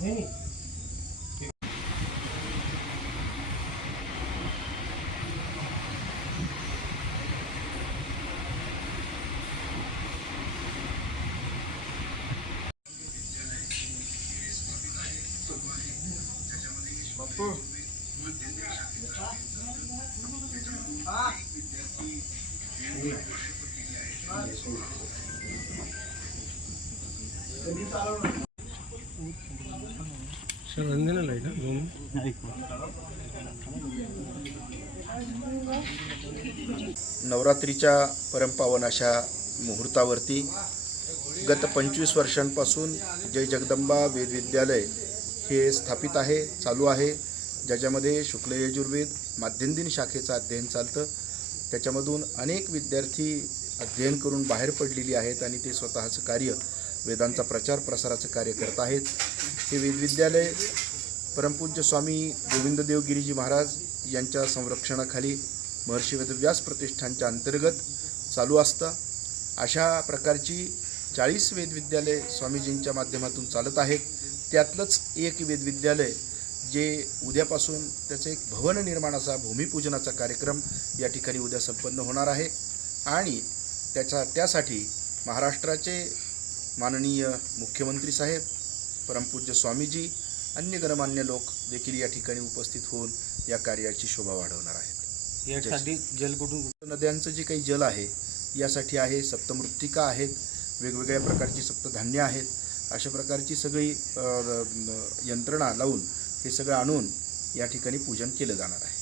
नाही नवरात्रीच्या परमपावन अशा मुहूर्तावरती गत पंचवीस वर्षांपासून जय जगदंबा वेद विद्यालय हे स्थापित आहे चालू आहे. ज्याच्यामध्ये शुक्ल यजुर्वेद माध्यमदिन शाखेचं अध्ययन चालतं. त्याच्यामधून अनेक विद्यार्थी अध्ययन करून बाहेर पडलेली आहेत आणि ते स्वतःचं कार्य वेदांचा प्रचार प्रसाराचं कार्य करत आहेत. हे वेदविद्यालय परमपूज्य स्वामी गोविंददेव गिरीजी महाराज यांच्या संरक्षणाखाली महर्षी वेदव्यास प्रतिष्ठानच्या अंतर्गत चालू असतं. अशा प्रकारची चाळीस वेदविद्यालय स्वामीजींच्या माध्यमातून चालत आहेत. त्यातलंच एक वेदविद्यालय जे उद्यापासून त्याचं एक भवन निर्माणाचा भूमिपूजनाचा कार्यक्रम या ठिकाणी उद्या संपन्न होणार आहे. आणि त्याचा त्यासाठी महाराष्ट्राचे माननीय मुख्यमंत्री साहेब परमपूज्य स्वामीजी अन्य गणमान्य लोक देखील या ठिकाणी उपस्थित होऊन या कार्याची शोभा वाढवणार आहेत. यासाठी जल कुठून नद्यांचं जे काही जल आहे यासाठी आहे सप्तमृत्तिका आहेत वेगवेगळ्या प्रकारची सप्तधान्य आहेत अशा प्रकारची सगळी यंत्रणा लावून हे सगळं आणून या ठिकाणी पूजन केलं जाणार आहे.